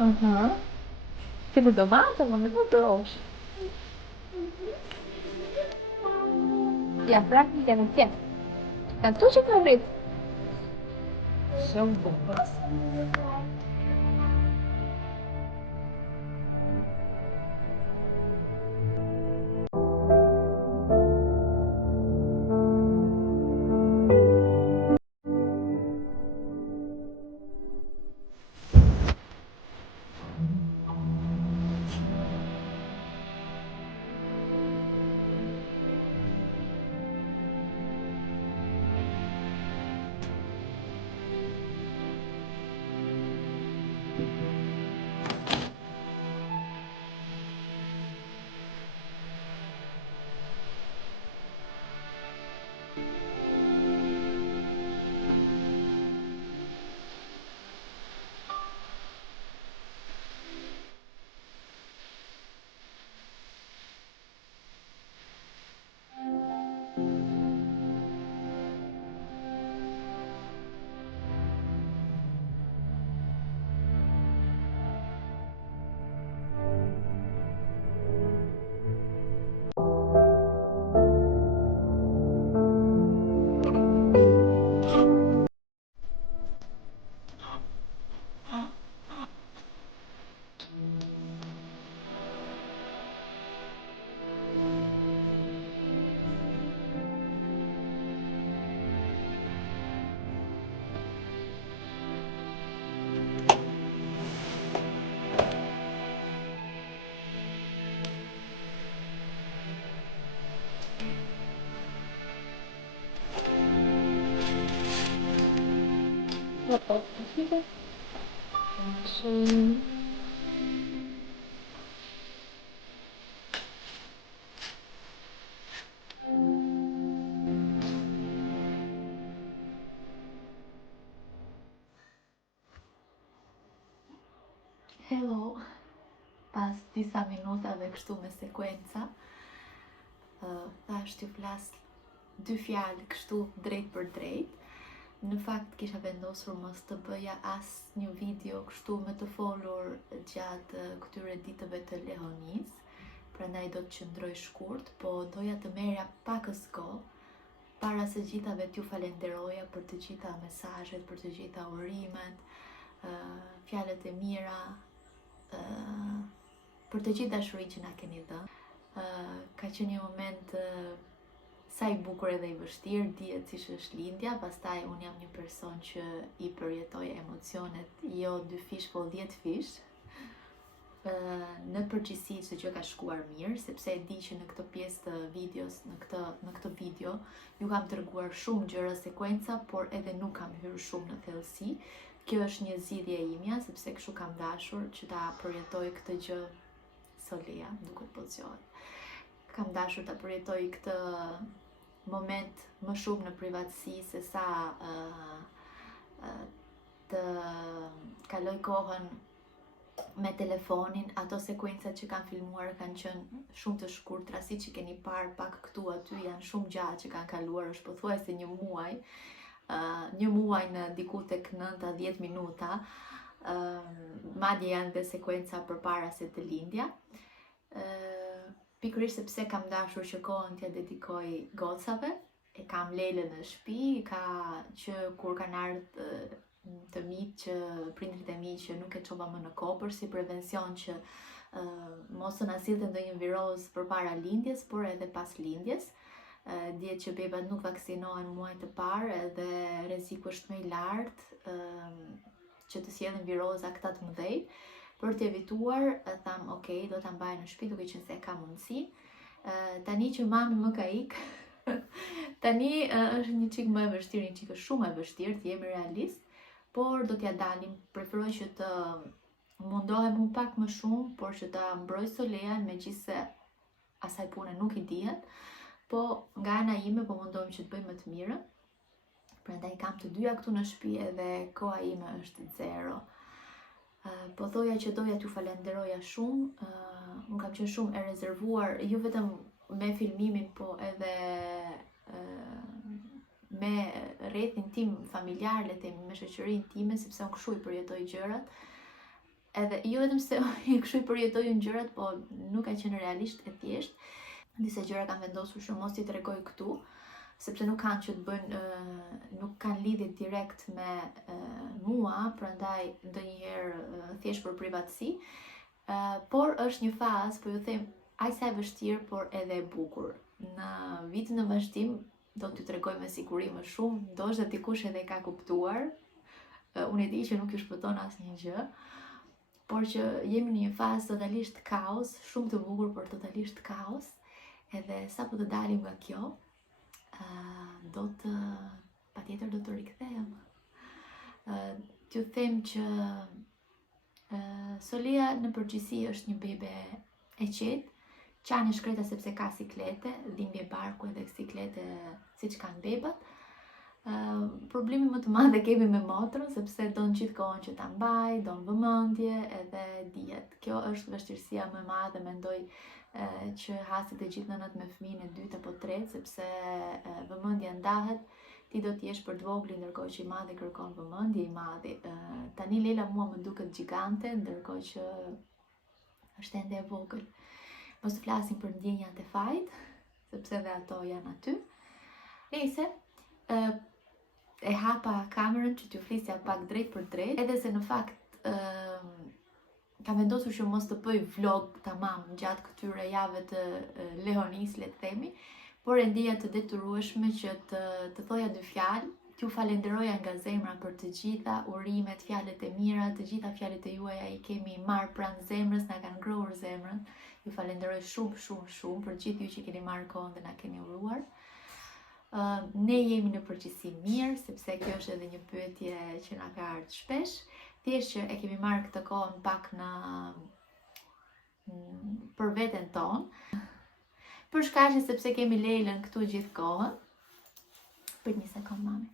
Aham. Filho do mato, mami mudou. Ya, prácticamente. Tanto de cabrito. São boas. Hello, pas disa minutave kështu me sekuenca, thash t'ju flas 2 fjalë kështu drejt për drejt. Në fakt kisha vendosur mos të bëja asnjë video kështu me të folur gjatë këtyre ditëve të Lehonis, prandaj do të qëndroj shkurt, po doja të merja pakës kohë para së gjithave t'ju falenderoja për të gjitha mesazhet, për të gjitha urimet, fjalët e mira, për të gjithë dashurinë që na keni dhënë. Ka qenë një moment sa i bukur edhe i vështirë, dihet siç është lindja, pastaj unë jam një person që i përjetoj emocionet jo 2 fish, po 10 fish. Në përgjithësi çdo gjë ka shkuar mirë, sepse e di që në këtë pjesë të videos, në këtë video, ju kam treguar shumë gjëra sekuenca, por edhe nuk kam hyrë shumë në thellësi. Kjo është një zgjidhje imja, sepse kështu kam dashur që ta përjetoj këtë gjë Solea, duket po zgjohet. Kam dashur ta përjetoj këtë moment më shumë në privatësi se sa të kaloj kohën me telefonin. Ato sekuencat që kanë filmuar kanë qenë shumë të shkurtra, siç i keni parë pak këtu aty, janë shumë gjatë që kanë kaluar, është pothuajse një muaj në diku tek 9-10 minuta. Madje janë dhe sekuenca përpara se të lindja. Pikërisht sepse kam dashur që kohën t'ja dedikoj gocave, e kam Lele në shtëpi, ka që kur kanë ardhur të mi që prindrit e mi që nuk e çova më në kopër si prevencion që mos të na sillte ndonjë viroz përpara lindjes, por edhe pas lindjes. Dihet që bebat nuk vaksinohen muajin të parë edhe rreziku është më i lartë që të sjellin viroza këta të mëdhej. Për të evituar, tham, ok, do ta mbaj në shtëpi duke qenë se ka mundësi. Tani që mami më ka ikë, tani është një çik më e vështirë, një çik shumë e vështirë, të jemi realist, por do t'ja dalim. Preferoj që të mundohem unë pak më shumë, por që ta mbroj Solean, megjithse asaj pune nuk i dihet, po nga ana ime po mundohem që të bëj më të mirën. Prandaj kam të dyja këtu në shtëpi edhe koha ime është 0. Po thoja që doja t'ju falenderoja shumë, unë kam qenë shumë e rezervuar, jo vetëm me filmimin, po edhe me rrethin tim familjar, le të themi, me shoqërinë time, sepse unë kështu i përjetoj gjërat. Edhe jo vetëm se i kështu i përjetoj unë gjërat, po nuk ka qenë realisht e thjesht. Disa gjëra kam vendosur që mos t'i tregoj këtu, sepse nuk kanë që të bëjnë, nuk kanë lidhje direkt me mua, prandaj ndonjëherë thjesht për privatësi. Por është një fazë, po ju them, aq sa e vështirë, por edhe e bukur. Në vitin në vazhdim do t'ju tregoj me siguri më shumë, ndoshta dikush edhe ka kuptuar. Unë e di që nuk ju shpëton asnjë gjë, por që jemi në një fazë totalisht kaos, shumë të bukur, por totalisht kaos. Edhe sa po të dalim nga kjo, patjetër do të rikthehem. T'ju them që Solia në përgjithësi është një bebe e qetë, qani shkreta sepse ka siklete, dhimbje barku edhe siklete siç kanë bebat. Problemi më të madh e kemi me motrën, sepse don gjithkohon që ta mbaj, don vëmendje edhe dihet. Kjo është vështirësia më e madhe, mendoj që hasit e gjithë nënat me fëmijën e dytë apo tretë, sepse vëmendja ndahet, ti do t'jesh për t'vogli, ndërkohë që i madhi kërkon vëmendje, i madhi. Tani Lela mua më duket gjigante, ndërkohë që është ende e vogël. Mos të flasim për ndjenjat e fajt, sepse dhe ato janë aty. Nëse e hapa kamerën që t'ju flisja pak drejt për drejt, edhe se në fakt kam vendosur që mos të bëj vlog tamam gjatë këtyre javëve të Leonis, le të themi, por e ndjeja të detyrueshme që të thoja dy fjalë, t'ju falenderoja nga zemra për të gjitha urimet, fjalët e mira, të gjitha fjalët e juaja i kemi marrë pranë zemrës, na kanë ngrohur zemrën. Ju falenderoj shumë për gjithë ju që keni marrë kohën dhe na keni uruar. Ne jemi në përgjithësi mirë, sepse kjo është edhe një pyetje që na ka ardhur shpesh. Thjesht që e kemi marrë këtë kohën pak për veten tonë. Për shkaqe sepse kemi Leilën këtu gjithë kohën. Për një sekond, mami.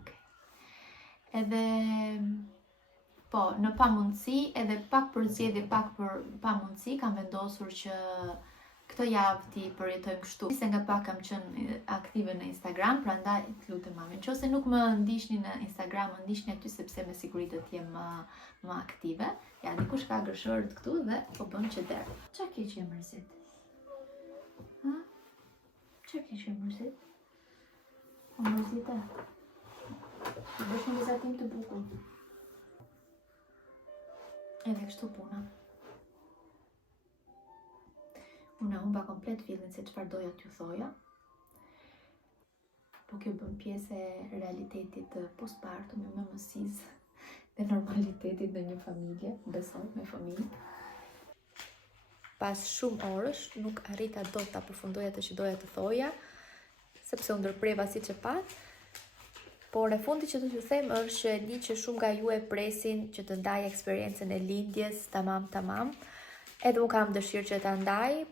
Okay. Edhe po, në pamundësi, edhe pak për zgjedhje, pak për pamundësi, kam vendosur që këtë javë ti përjetojmë kështu. Se nga pak kam qenë aktive në Instagram, prandaj të lutem mami, nëse nuk më ndiqni në Instagram, më ndiqni aty sepse me siguri do të jem më aktive. Ja, dikush ka gërshërët këtu dhe po bën qeder. Çfarë ke që e mërzit? Ha? Çfarë ke që e mërzit? O mërzita? Të bësh një vizatim të bukur. Edhe kështu puna. Unë humba komplet fillin se çfarë doja t'ju thoja. Po kjo bën pjesë e realitetit postpartum, me mëmësisë dhe normalitetit në një familje, besoj me fëmijë. Pas shumë orësh nuk arrita dot ta përfundoja atë që doja të thoja, sepse u ndërpreva siç e pat. Por e fundi që do t'ju them është që e di që shumë nga ju e presin që të ndaj eksperiencën e lindjes tamam. Edhe u kam dëshirë që ta ndaj,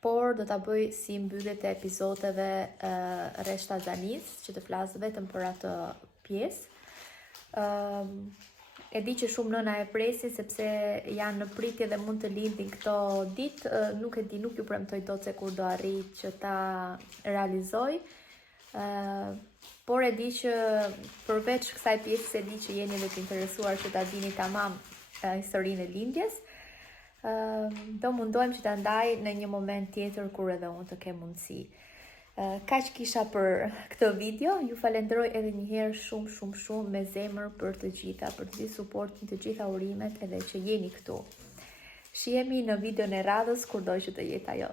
por do ta bëj si mbyllje të episodeve rreshta Zanis, që të flas vetëm për atë pjesë. E di që shumë nëna e presin sepse janë në pritje dhe mund të lindin këto ditë, nuk e di, nuk ju premtoj dot se kur do arrit që ta realizoj. Por e di që përveç kësaj pjesës e di që jeni edhe të interesuar që ta dini tamam historinë e lindjes. Do mundohem që ta ndaj në një moment tjetër kur edhe unë të kem mundësi. Kaq kisha për këtë video. Ju falenderoj edhe një herë shumë me zemër për të gjitha, për të gjithë suportin, të gjitha urimet edhe që jeni këtu. Shihemi në videon e radhës kur do që të jetë ajo.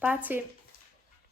Paçi!